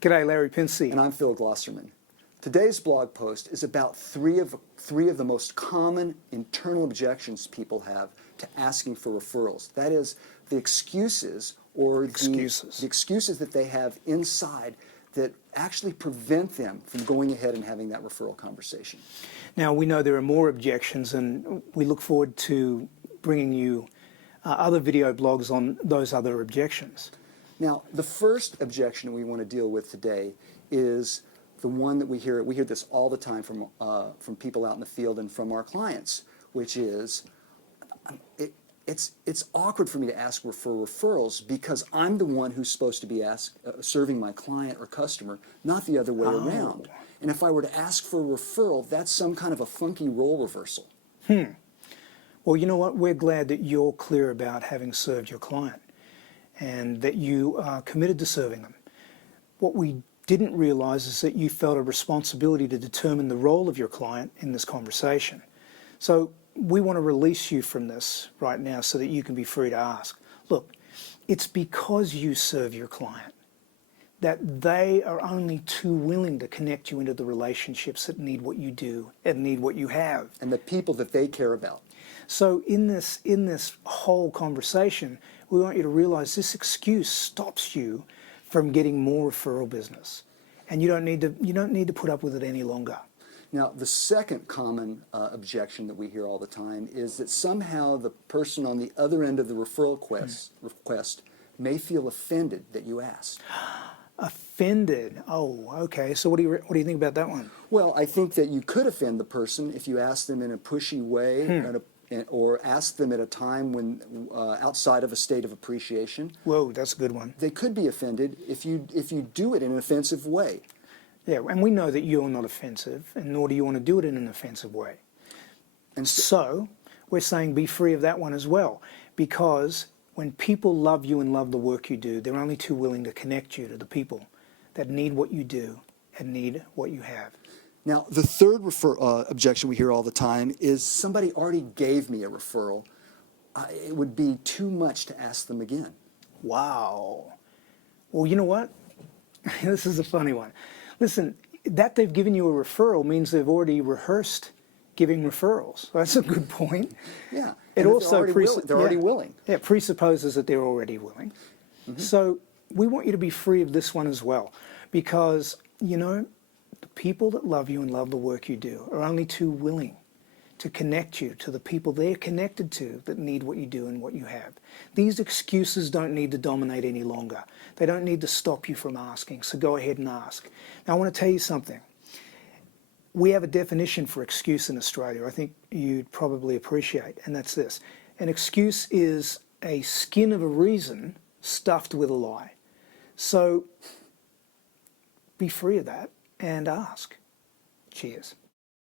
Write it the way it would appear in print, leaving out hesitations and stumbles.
G'day, Larry Pinsey. And I'm Phil Glosserman. Today's blog post is about three of the most common internal objections people have to asking for referrals. That is, the excuses or the excuses that they have inside that actually prevent them from going ahead and having that referral conversation. Now, we know there are more objections, and we look forward to bringing you other video blogs on those other objections. Now, the first objection we want to deal with today is the one that we hear this all the time from people out in the field and from our clients, which is, it's awkward for me to ask for referrals because I'm the one who's supposed to be serving my client or customer, not the other way around. And if I were to ask for a referral, that's some kind of a funky role reversal. Well, you know what? We're glad that you're clear about having served your client and that you are committed to serving them. What we didn't realize is that you felt a responsibility to determine the role of your client in this conversation. So we want to release you from this right now so that you can be free to ask. Look, it's because you serve your client that they are only too willing to connect you into the relationships that need what you do and need what you have. And the people that they care about. So in this whole conversation, we want you to realize this excuse stops you from getting more referral business, and you don't need to put up with it any longer. Now, the second common objection that we hear all the time is that somehow the person on the other end of the referral request may feel offended that you asked. Offended? Oh, okay. So what do you think about that one? Well, I think that you could offend the person if you ask them in a pushy way or ask them at a time when outside of a state of appreciation. Whoa, that's a good one. They could be offended if you do it in an offensive way. Yeah, and we know that you're not offensive, and nor do you want to do it in an offensive way. And so we're saying be free of that one as well, because when people love you and love the work you do, they're only too willing to connect you to the people that need what you do and need what you have. Now, the third objection we hear all the time is somebody already gave me a referral. It would be too much to ask them again. Wow. Well, you know what? This is a funny one. Listen, that they've given you a referral means they've already rehearsed giving referrals. That's a good point. Yeah. It also they're already willing. Yeah, it presupposes that they're already willing. So we want you to be free of this one as well, because, you know, the people that love you and love the work you do are only too willing to connect you to the people they're connected to that need what you do and what you have. These excuses don't need to dominate any longer. They don't need to stop you from asking, so go ahead and ask. Now, I want to tell you something. We have a definition for excuse in Australia I think you'd probably appreciate, and that's this. An excuse is a skin of a reason stuffed with a lie. So be free of that and ask. Cheers.